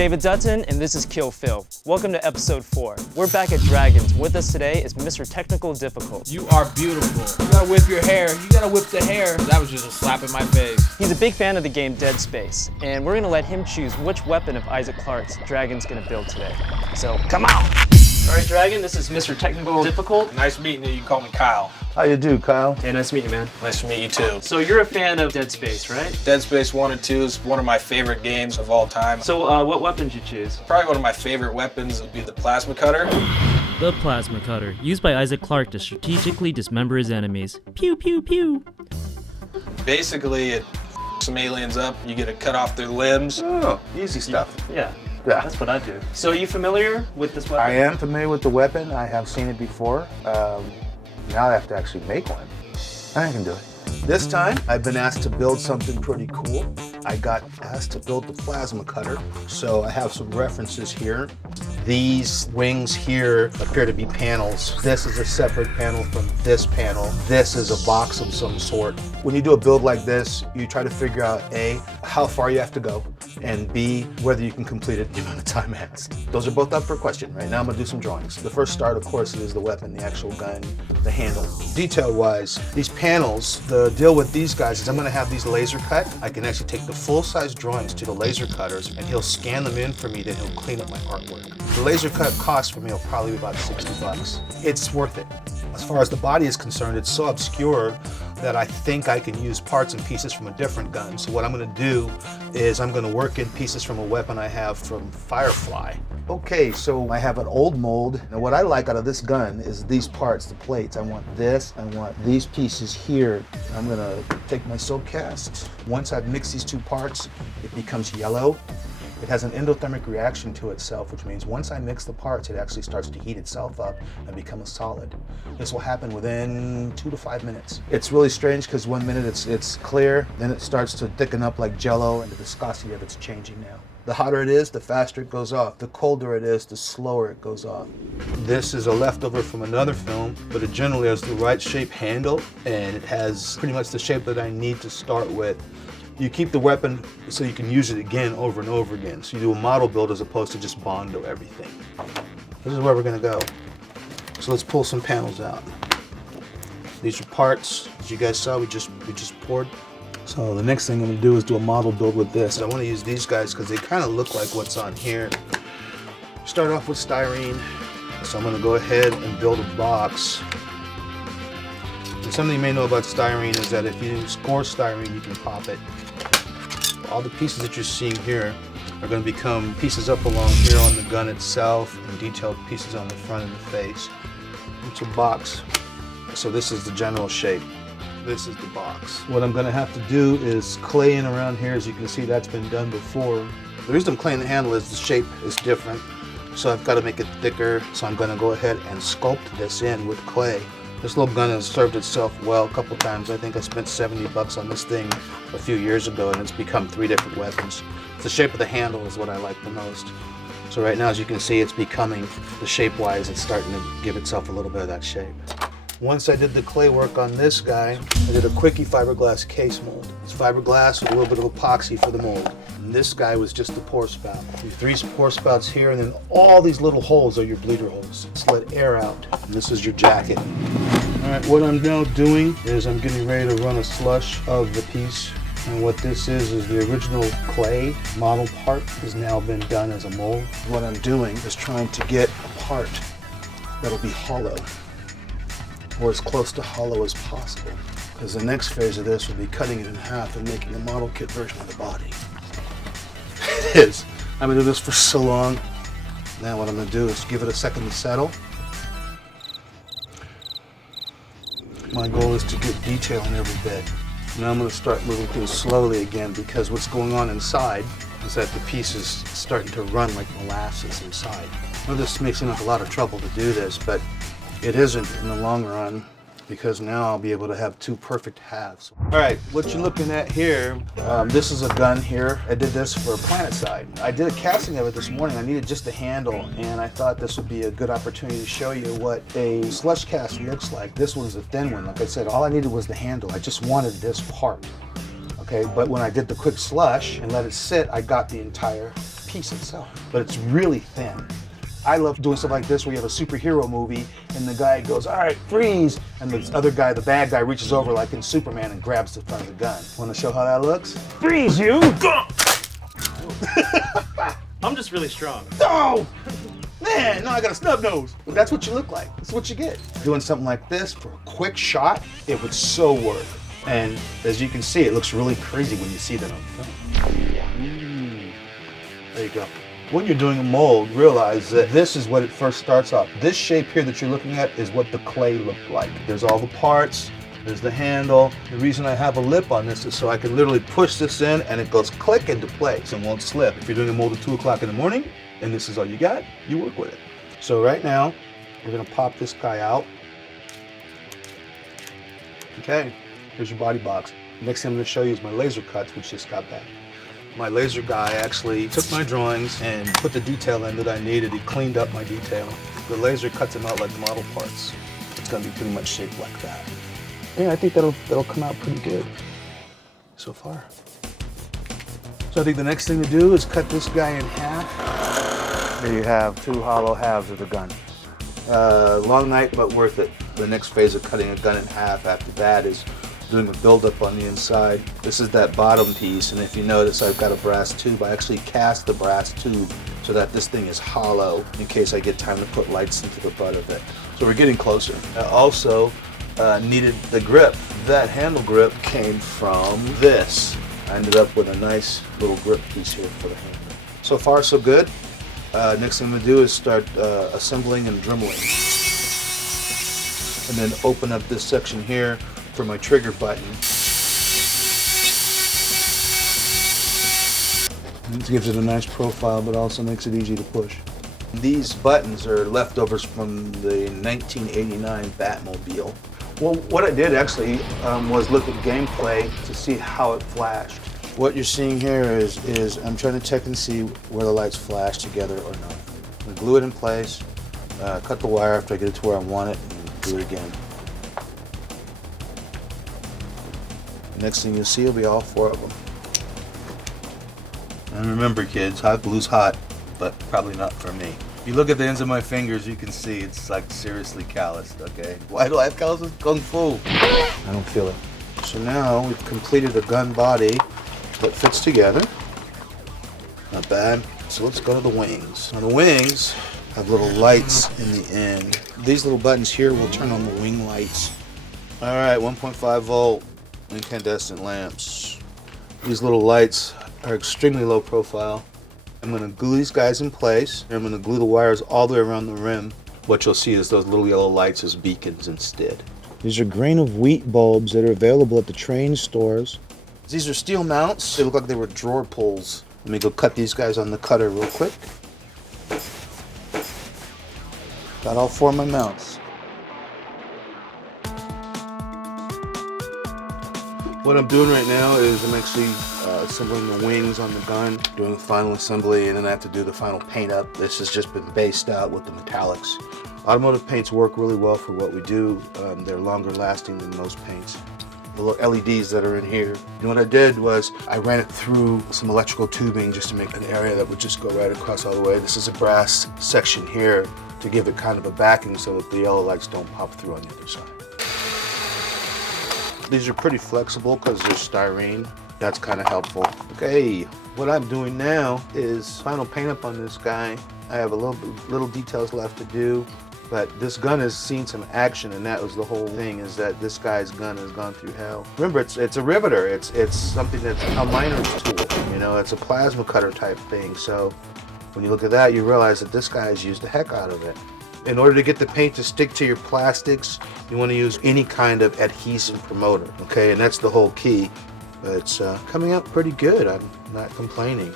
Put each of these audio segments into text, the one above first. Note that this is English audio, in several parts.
David Dutton, and this is Kill Phil. Welcome to episode 4. We're back at Dragons. With us today is Mr. Technical Difficult. You are beautiful. You gotta whip your hair. You gotta whip the hair. That was just a slap in my face. He's a big fan of the game Dead Space, and we're gonna let him choose which weapon of Isaac Clarke's Dragon's gonna build today. So, come on! All right, Dragon, this is Mr. Technical Difficult. Nice meeting you. You can call me Kyle. How you do, Kyle? Hey, nice to meet you, man. Nice to meet you too. So you're a fan of Dead Space, right? Dead Space 1 and 2 is one of my favorite games of all time. So what weapon did you choose? Probably one of my favorite weapons would be the plasma cutter. The plasma cutter, used by Isaac Clarke to strategically dismember his enemies. Pew pew pew. Basically, it some aliens up. You get to cut off their limbs. Oh, easy stuff. Yeah. Yeah. That's what I do. So are you familiar with this weapon? I am familiar with the weapon. I have seen it before. Now I have to actually make one. I can do it. This time, I've been asked to build something pretty cool. I got asked to build the plasma cutter, so I have some references here. These wings here appear to be panels. This is a separate panel from this panel. This is a box of some sort. When you do a build like this, you try to figure out A, how far you have to go, and B, whether you can complete it in the amount of time it has. Those are both up for question. Right now I'm gonna do some drawings. The first start, of course, is the weapon, the actual gun, the handle. Detail-wise, these panels, the deal with these guys is I'm gonna have these laser cut. I can actually take the full-size drawings to the laser cutters and he'll scan them in for me, then he'll clean up my artwork. The laser cut cost for me will probably be about 60 bucks. It's worth it. As far as the body is concerned, it's so obscure that I think I can use parts and pieces from a different gun. So what I'm gonna do is I'm gonna work in pieces from a weapon I have from Firefly. Okay, so I have an old mold. And what I like out of this gun is these parts, the plates. I want this, I want these pieces here. I'm gonna take my silk cast. Once I've mixed these two parts, it becomes yellow. It has an endothermic reaction to itself, which means once I mix the parts, it actually starts to heat itself up and become a solid. This will happen within 2 to 5 minutes. It's really strange because 1 minute it's clear, then it starts to thicken up like jello, and the viscosity of it's changing now. The hotter it is, the faster it goes off. The colder it is, the slower it goes off. This is a leftover from another film, but it generally has the right shape handle, and it has pretty much the shape that I need to start with. You keep the weapon so you can use it again over and over again. So you do a model build as opposed to just Bondo everything. This is where we're gonna go. So let's pull some panels out. These are parts, as you guys saw, we just poured. So the next thing I'm gonna do is do a model build with this. I wanna use these guys because they kind of look like what's on here. Start off with styrene. So I'm gonna go ahead and build a box. And something you may know about styrene is that if you score styrene, you can pop it. All the pieces that you're seeing here are going to become pieces up along here on the gun itself and detailed pieces on the front and the face. It's a box. So this is the general shape. This is the box. What I'm going to have to do is clay in around here. As you can see, that's been done before. The reason I'm claying the handle is the shape is different. So I've got to make it thicker. So I'm going to go ahead and sculpt this in with clay. This little gun has served itself well a couple times. I think I spent 70 bucks on this thing a few years ago, and it's become 3 different weapons. The shape of the handle is what I like the most. So right now, as you can see, it's becoming, the shape-wise, it's starting to give itself a little bit of that shape. Once I did the clay work on this guy, I did a quickie fiberglass case mold. It's fiberglass with a little bit of epoxy for the mold. And this guy was just the pour spout. You have 3 pour spouts here, and then all these little holes are your bleeder holes. Just let air out. And this is your jacket. All right, what I'm now doing is I'm getting ready to run a slush of the piece. And what this is the original clay model part has now been done as a mold. What I'm doing is trying to get a part that'll be hollow, or as close to hollow as possible. Because the next phase of this will be cutting it in half and making a model kit version of the body. It is. I've been doing this for so long. Now what I'm gonna do is give it a second to settle. My goal is to get detail in every bit. Now I'm gonna start moving things slowly again, because what's going on inside is that the piece is starting to run like molasses inside. Well, this may seem like a lot of trouble to do this, but it isn't in the long run, because now I'll be able to have 2 perfect halves. All right, what you're looking at here, this is a gun here. I did this for Planetside. I did a casting of it this morning. I needed just a handle, and I thought this would be a good opportunity to show you what a slush cast looks like. This one's a thin one. Like I said, all I needed was the handle. I just wanted this part. Okay, but when I did the quick slush and let it sit, I got the entire piece itself, but it's really thin. I love doing stuff like this where you have a superhero movie and the guy goes, all right, freeze. And the other guy, the bad guy, reaches over like in Superman and grabs the front of the gun. Want to show how that looks? Freeze, you! I'm just really strong. Oh! Man, now I got a snub nose. But that's what you look like. That's what you get. Doing something like this for a quick shot, it would so work. And as you can see, it looks really crazy when you see that on film. There you go. When you're doing a mold, realize that this is what it first starts off. This shape here that you're looking at is what the clay looked like. There's all the parts, there's the handle. The reason I have a lip on this is so I can literally push this in and it goes click into place and won't slip. If you're doing a mold at 2 o'clock in the morning and this is all you got, you work with it. So right now, we're gonna pop this guy out. Okay, here's your body box. Next thing I'm gonna show you is my laser cuts, which just got back. My laser guy actually took my drawings and put the detail in that I needed. He cleaned up my detail. The laser cuts them out like model parts. It's gonna be pretty much shaped like that. Yeah, I think that'll come out pretty good so far. So I think the next thing to do is cut this guy in half. There you have 2 hollow halves of the gun. Long night, but worth it. The next phase of cutting a gun in half after that is doing a buildup on the inside. This is that bottom piece, and if you notice, I've got a brass tube. I actually cast the brass tube so that this thing is hollow in case I get time to put lights into the butt of it. So we're getting closer. I also needed the grip. That handle grip came from this. I ended up with a nice little grip piece here for the handle. So far, so good. Next thing I'm gonna do is start assembling and dremeling. And then open up this section here for my trigger button. This gives it a nice profile, but also makes it easy to push. These buttons are leftovers from the 1989 Batmobile. Well, what I did actually was look at gameplay to see how it flashed. What you're seeing here is I'm trying to check and see where the lights flash together or not. I'm gonna glue it in place, cut the wire after I get it to where I want it, and do it again. Next thing you'll see will be all 4 of them. And remember kids, hot glue's hot, but probably not for me. If you look at the ends of my fingers, you can see it's like seriously calloused, okay? Why do I have calluses? Kung Fu. I don't feel it. So now we've completed the gun body that fits together. Not bad. So let's go to the wings. Now the wings have little lights in the end. These little buttons here will turn on the wing lights. All right, 1.5 volt. Incandescent lamps. These little lights are extremely low profile. I'm going to glue these guys in place, and I'm going to glue the wires all the way around the rim. What you'll see is those little yellow lights as beacons instead. These are grain of wheat bulbs that are available at the train stores. These are steel mounts. They look like they were drawer pulls. Let me go cut these guys on the cutter real quick. Got all 4 of my mounts. What I'm doing right now is I'm actually assembling the wings on the gun, doing the final assembly, and then I have to do the final paint up. This has just been based out with the metallics. Automotive paints work really well for what we do. They're longer lasting than most paints. The little LEDs that are in here. And what I did was I ran it through some electrical tubing just to make an area that would just go right across all the way. This is a brass section here to give it kind of a backing so that the yellow lights don't pop through on the other side. These are pretty flexible because they're styrene. That's kind of helpful. Okay, what I'm doing now is final paint up on this guy. I have a little details left to do, but this gun has seen some action, and that was the whole thing, is that this guy's gun has gone through hell. Remember, it's a riveter. It's something that's a miner's tool. You know, it's a plasma cutter type thing. So when you look at that, you realize that this guy's used the heck out of it. In order to get the paint to stick to your plastics, you want to use any kind of adhesive promoter, okay? And that's the whole key. But it's coming out pretty good. I'm not complaining.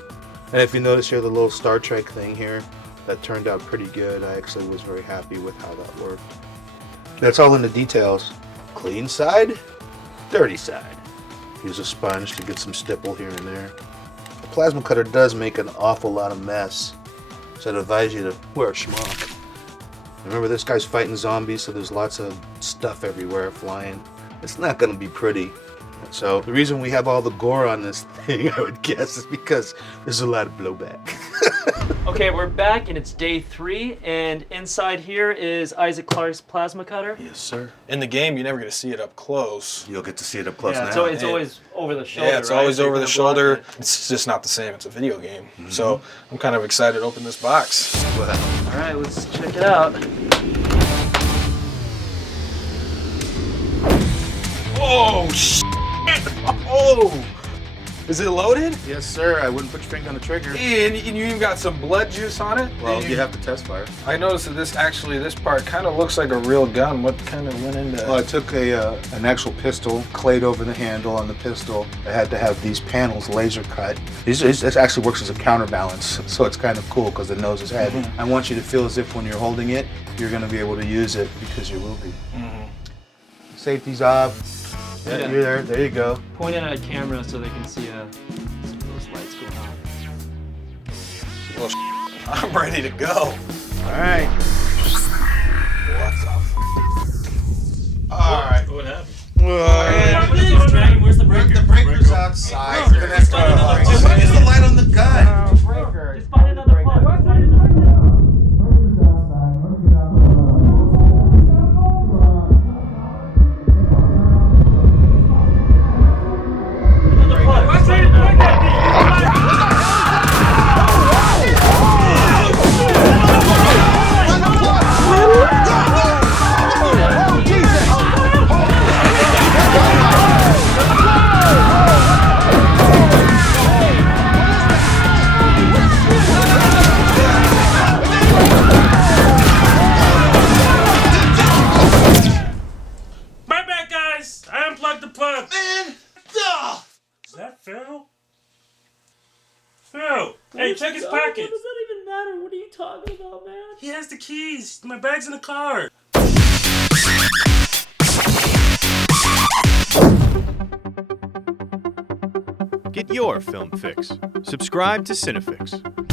And if you notice here, the little Star Trek thing here, that turned out pretty good. I actually was very happy with how that worked. That's all in the details. Clean side, dirty side. Use a sponge to get some stipple here and there. The plasma cutter does make an awful lot of mess, so I'd advise you to wear a schmuck. Remember, this guy's fighting zombies, so there's lots of stuff everywhere flying. It's not going to be pretty. So the reason we have all the gore on this thing, I would guess, is because there's a lot of blowback. Okay, we're back and it's day 3, and inside here is Isaac Clarke's plasma cutter. Yes, sir. In the game, you're never going to see it up close. You'll get to see it up close Yeah, now. so it's always over the shoulder. Yeah, it's right? always So you're over the gonna block shoulder. it. It's just not the same. It's a video game. So I'm kind of excited to open this box. Go ahead. All right, let's check it out. Oh, shit. Oh. Is it loaded? Yes, sir. I wouldn't put your finger on the trigger. And you even got some blood juice on it? Well, you have to test fire. I noticed that this part kind of looks like a real gun. What kind of went into Well, I took an actual pistol, clayed over the handle on the pistol. I had to have these panels laser cut. This actually works as a counterbalance, so it's kind of cool because the nose is heavy. I want you to feel as if when you're holding it, you're going to be able to use it because you will be. Safety's off. Yeah, Yeah. you're there. There you go. Point it at a camera so they can see those lights going on. Well, I'm ready to go. All right. What the All right. What happened? Dragon, where's the breaker? The breaker's outside. We're gonna have to Just Where's the light on the gun? Breaker. Just find another plug. Find another plug. My bad, guys. I unplugged the plug. Man, Is that Phil? Phil, hey, check his pockets. What does that even matter? What are you talking about, man? He has the keys. My bag's in the car. Get your film fix. Subscribe to CineFix.